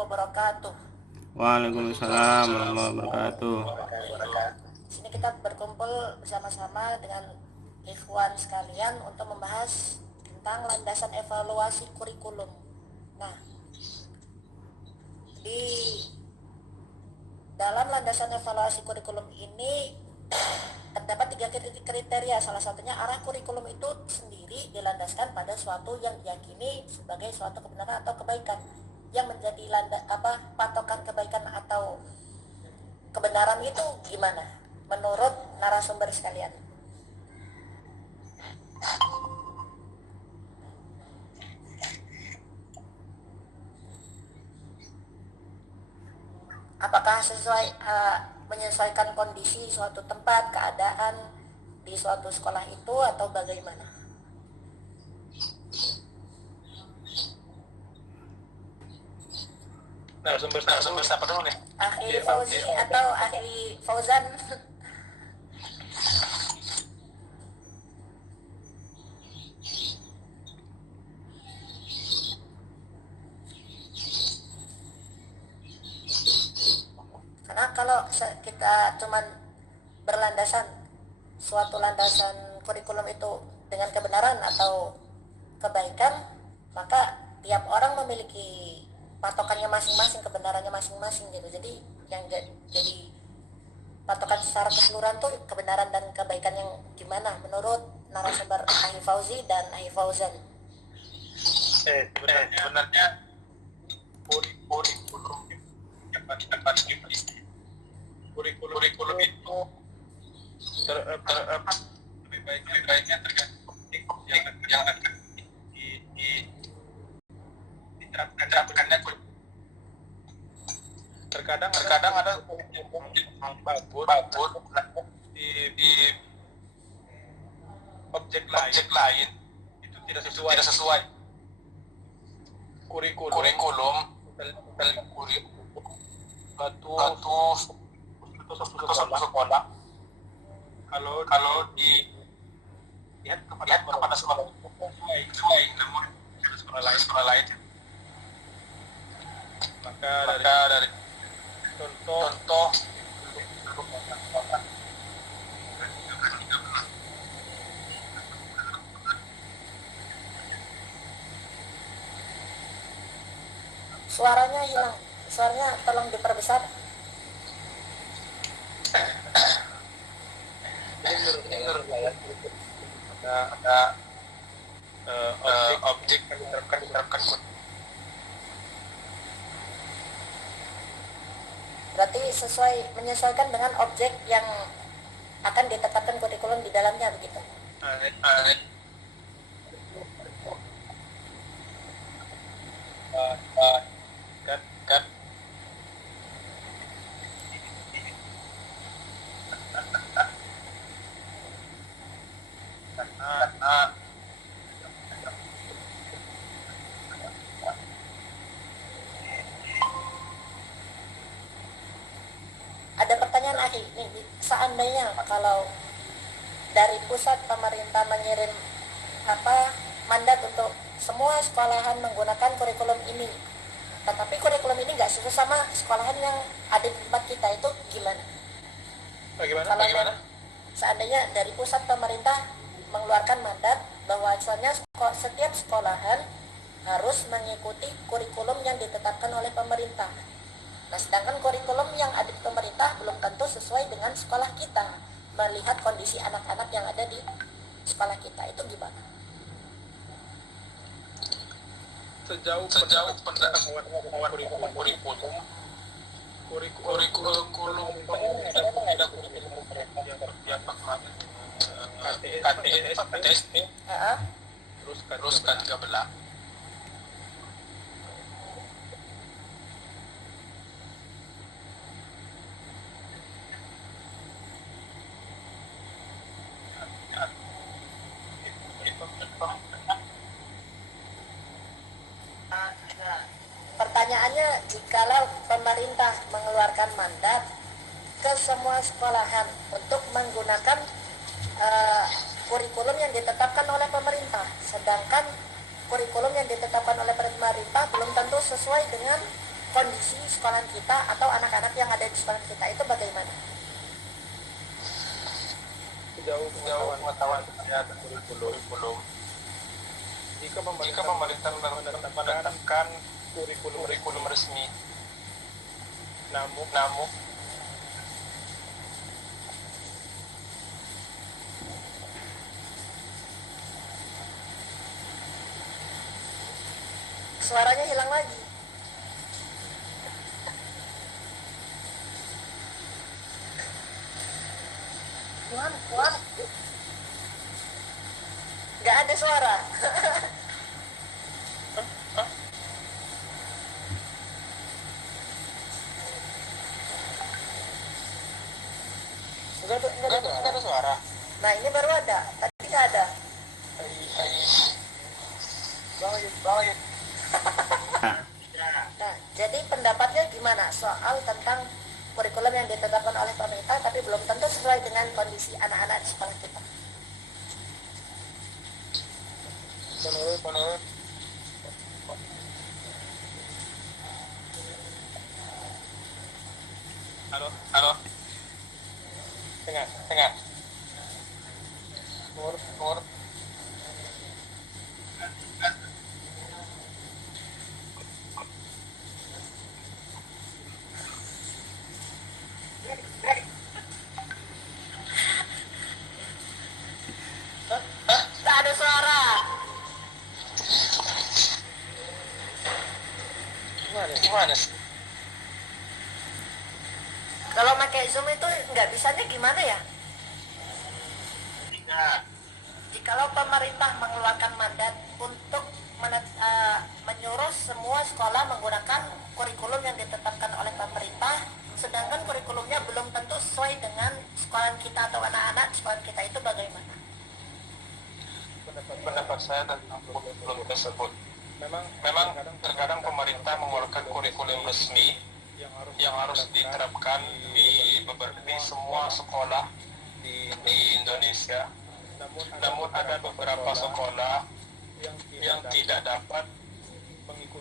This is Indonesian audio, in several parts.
wabarakatuh. Waalaikumsalam warahmatullahi wabarakatuh. Di sini kita berkumpul bersama-sama dengan ikhwan sekalian untuk membahas tentang landasan evaluasi kurikulum. Nah, di dalam landasan evaluasi kurikulum ini terdapat 3 kriteria. Salah satunya arah kurikulum itu sendiri dilandaskan pada suatu yang diyakini sebagai suatu kebenaran atau kebaikan. Yang menjadi patokan kebaikan atau kebenaran itu gimana menurut narasumber sekalian? Apakah sesuai menyesuaikan kondisi suatu tempat, keadaan di suatu sekolah itu, atau bagaimana? Narasumber siapa dulu nih? Akhi Fauzi atau Akhi Fauzan? Karena kalau kita cuman berlandasan suatu landasan kurikulum itu dengan kebenaran atau kebaikan, maka tiap orang memiliki patokannya masing-masing, kebenarannya masing-masing gitu. Jadi yang jadi patokan secara keseluruhan tuh kebenaran dan kebaikan yang gimana menurut narasumber Ahli Fauzi dan Ahli Fauzan? Sebenarnya kurikulum yang kurikulum itu lebih baiknya tergantung yang diterapkannya. Terkadang ada yang bagus di objek lain itu tidak sesuai kurikulum suatu sekolah. Kalau dilihat kepada sekolah namun sekolah lain maka dari contoh Suaranya hilang, suaranya tolong diperbesar. ada objek yang diterapkan. Berarti menyesuaikan dengan objek yang akan ditetapkan kurikulum di dalamnya begitu. Ada pertanyaan Akhi, seandainya kalau dari pusat pemerintah mengirim mandat untuk semua sekolahan menggunakan kurikulum ini, tetapi kurikulum ini nggak sesuai sama sekolahan yang ada di tempat kita, itu gimana? Bagaimana? Seandainya dari pusat pemerintah mengeluarkan mandat bahwasanya setiap sekolahan harus mengikuti kurikulum yang ditetapkan oleh pemerintah. Nah, sedangkan kurikulum yang ada di pemerintah belum tentu sesuai dengan sekolah kita, melihat kondisi anak-anak yang ada di sekolah kita, itu gimana? Sejauh pendakwaan kurikulum ada kurikulum yang berdampak KTS, terus K13. Pertanyaannya, jikalau pemerintah mengeluarkan mandat ke semua sekolahan untuk menggunakan kurikulum yang ditetapkan oleh pemerintah, sedangkan kurikulum yang ditetapkan oleh pemerintah belum tentu sesuai dengan kondisi sekolah kita atau anak-anak yang ada di sekolah kita itu bagaimana? Sejauh pengetahuan saya dan kurikulum, jika pemerintah menetapkan kurikulum resmi, namun Suaranya hilang lagi. Kuat. Nggak ada suara. nggak ada suara. Nah ini baru ada, tadi nggak ada. Balik. Nah, jadi pendapatnya gimana soal tentang kurikulum yang ditetapkan oleh pemerintah tapi belum tentu sesuai dengan kondisi anak-anak di sekolah kita? Menurut halo tengah Nur Nggak ada suara. gimana sih? Kalau pakai Zoom itu nggak bisanya gimana ya? Jikalau pemerintah mengeluarkan mandat untuk menyuruh semua sekolah menggunakan kurikulum yang ditetapkan oleh pemerintah, sedangkan kurikulumnya belum tentu sesuai dengan sekolah kita atau anak-anak sekolah kita, itu bagaimana? Pendapat saya tentang kurikulum tersebut, memang terkadang pemerintah mengeluarkan kurikulum resmi yang harus diterapkan di semua sekolah di Indonesia. Namun ada beberapa sekolah yang tidak dapat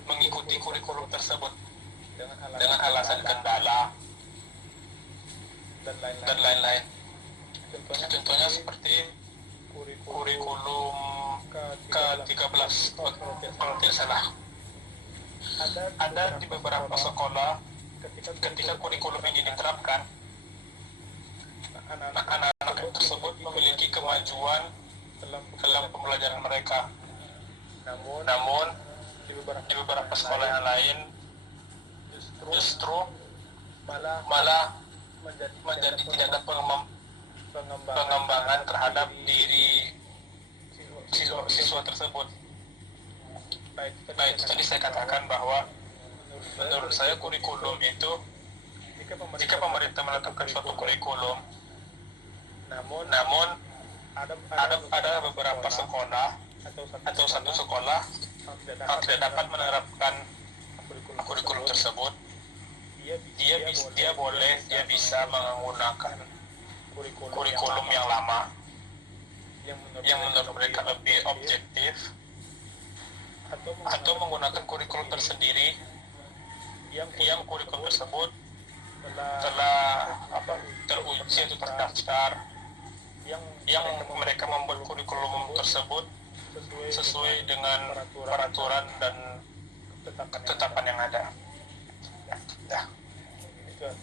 mengikuti kurikulum tersebut dengan alasan kendala dan lain-lain. Contohnya seperti kurikulum ke-13 kalau tidak salah. Ada di beberapa sekolah ketika kurikulum ini diterapkan, anak-anak tersebut memiliki kemajuan dalam pembelajaran mereka. Namun di beberapa sekolah yang lain justru malah menjadi tidak ada pengembangan terhadap diri siswa tersebut. Baik, tadi saya katakan bahwa menurut saya kurikulum itu, jika pemerintah menetapkan suatu kurikulum, namun ada beberapa sekolah atau satu sekolah yang tidak dapat menerapkan kurikulum tersebut, dia bisa menggunakan kurikulum yang lama yang menurut mereka lebih objektif, atau menggunakan kurikulum tersendiri yang kurikulum tersebut telah teruji atau terdaftar, yang mereka membuat kurikulum tersebut sesuai dengan peraturan dan ketetapan yang ada. Ya,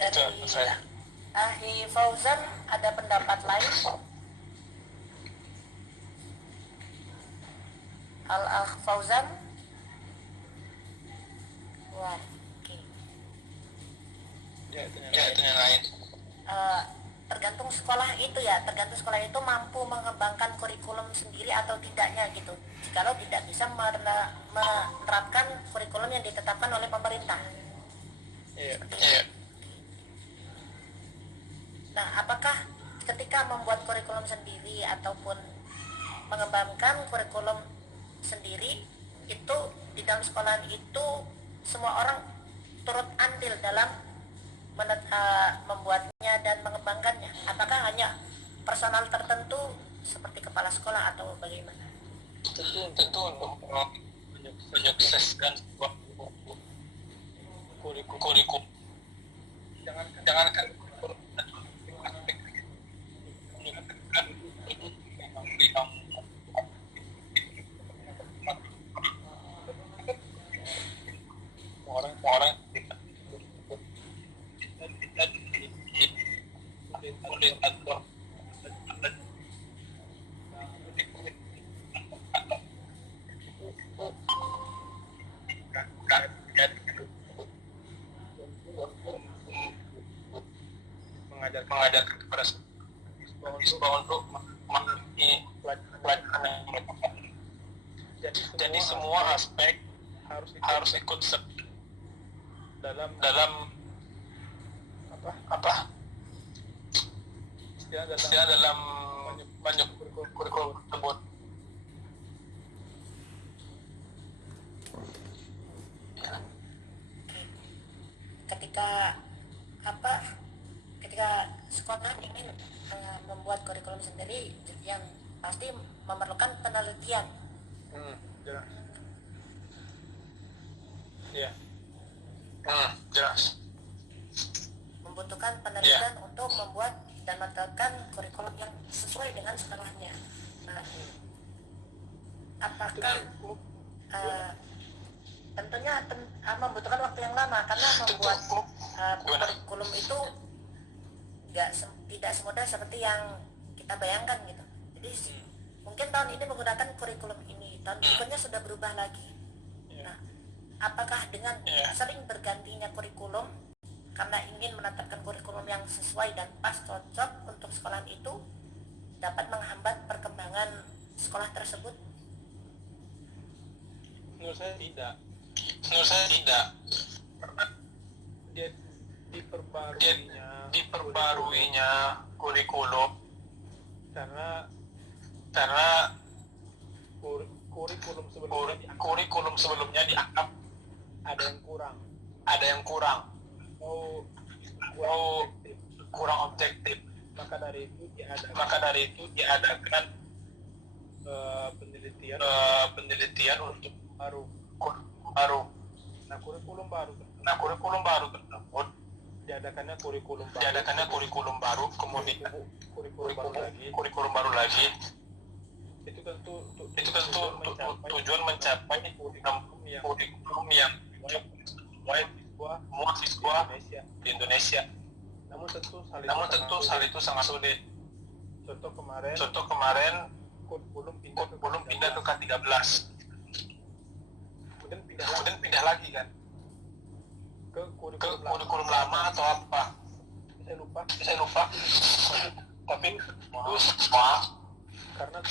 itu saya. Ahli Fauzan ada pendapat lain? Al-Akh Fauzan? Wah, oke. Ya, itu yang lain. Tergantung sekolah itu mampu mengembangkan kurikulum sendiri atau tidaknya gitu. Jikalau tidak bisa menerapkan kurikulum yang ditetapkan oleh pemerintah. Iya. Nah, apakah ketika membuat kurikulum sendiri ataupun mengembangkan kurikulum sendiri itu di dalam sekolahan itu semua orang turut andil dalam membuatnya dan mengembangkannya? Apakah hanya personal tertentu seperti kepala sekolah atau bagaimana? Tentu untuk menyukseskan kurikulum. Jangankan orang mengajarkan kepada siswa untuk memiliki pelajaran yang bermanfaat. Jadi semua aspek harus ikut dalam istilah dalam menyebut kurikulum tersebut. Ketika sekolah ingin membuat kurikulum sendiri, yang pasti memerlukan penelitian. Jelas. Membutuhkan penelitian untuk membuat dan menetapkan kurikulum yang sesuai dengan sekolahnya. Nah, apakah tentunya membutuhkan waktu yang lama, karena membuat kurikulum itu tidak semudah seperti yang kita bayangkan gitu. Jadi mungkin tahun ini menggunakan kurikulum ini, tahun berikutnya sudah berubah lagi. Nah, apakah dengan sering bergantinya kurikulum karena ingin menetapkan kurikulum yang sesuai dan pas cocok untuk sekolah itu dapat menghambat perkembangan sekolah tersebut? Menurut saya tidak. Karena Dia diperbaruinya kurikulum karena kurikulum sebelumnya dianggap ada yang kurang. kurang objektif. Maka dari itu diadakan penelitian untuk baru. Nah, kurikulum baru tersebut Diadakannya kurikulum baru, kemudian kurikulum baru lagi. Itu tentu tujuan mencapai kurikulum yang sesuai semua siswa di Indonesia. Namun tentu hal itu sangat sulit. Contoh kemarin kurikulum pindah ke K13, kemudian pindah lagi kan ke ke kurikulum lama atau apa, saya lupa. Tapi itu semua karena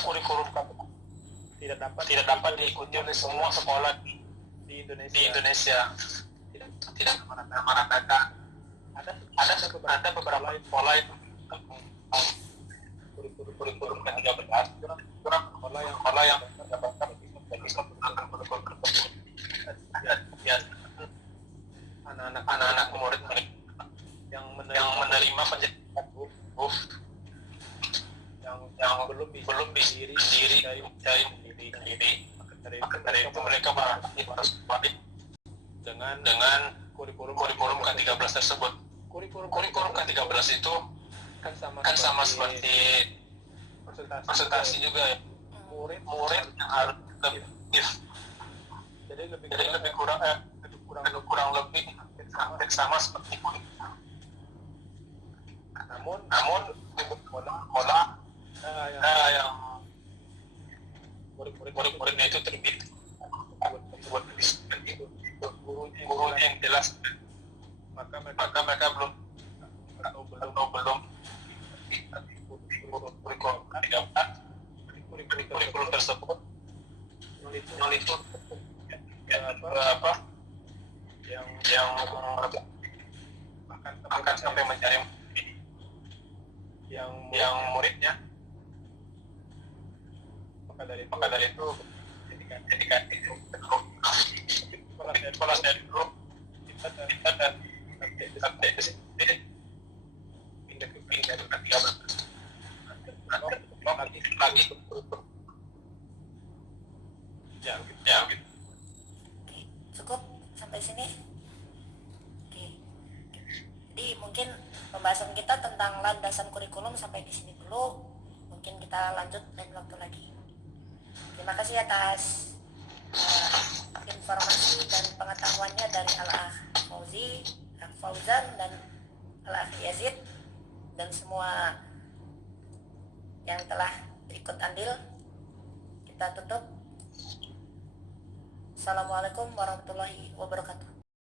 kurikulum tidak dapat diikuti oleh semua sekolah di di Indonesia. Tidak merata. Ada beberapa sekolah yang kurikulum K13, sekolah yang mendapatkan kurikulum tersebut. Anak-anak murid mereka yang menerima pendidikan yang belum bisa diri dari itu mereka harus balik dengan kurikulum K13 tersebut. Kurikulum K13 itu kan sama seperti presentasi juga ya. Murid yang harus lebih jadi kurang lebih hampir sama seperti kulit. Namun pola yang murid-muridnya itu terbit buat guru yang jelas, maka mereka belum kurikulum tersebut melihat berapa yang akan sampai mencari yang muridnya. Maka dari itu ketika itu kelas dari dulu kita dan pindah ke K13 lagi ya gitu. Cukup sampai sini. mungkin pembahasan kita tentang landasan kurikulum sampai di sini dulu. Mungkin kita lanjut lain waktu lagi. Terima kasih atas informasi dan pengetahuannya dari Al-Akh Fauzi, Akh Fauzan, dan Al-Akh Yazid, dan semua yang telah ikut andil. Kita tutup. Assalamualaikum warahmatullahi wabarakatuh.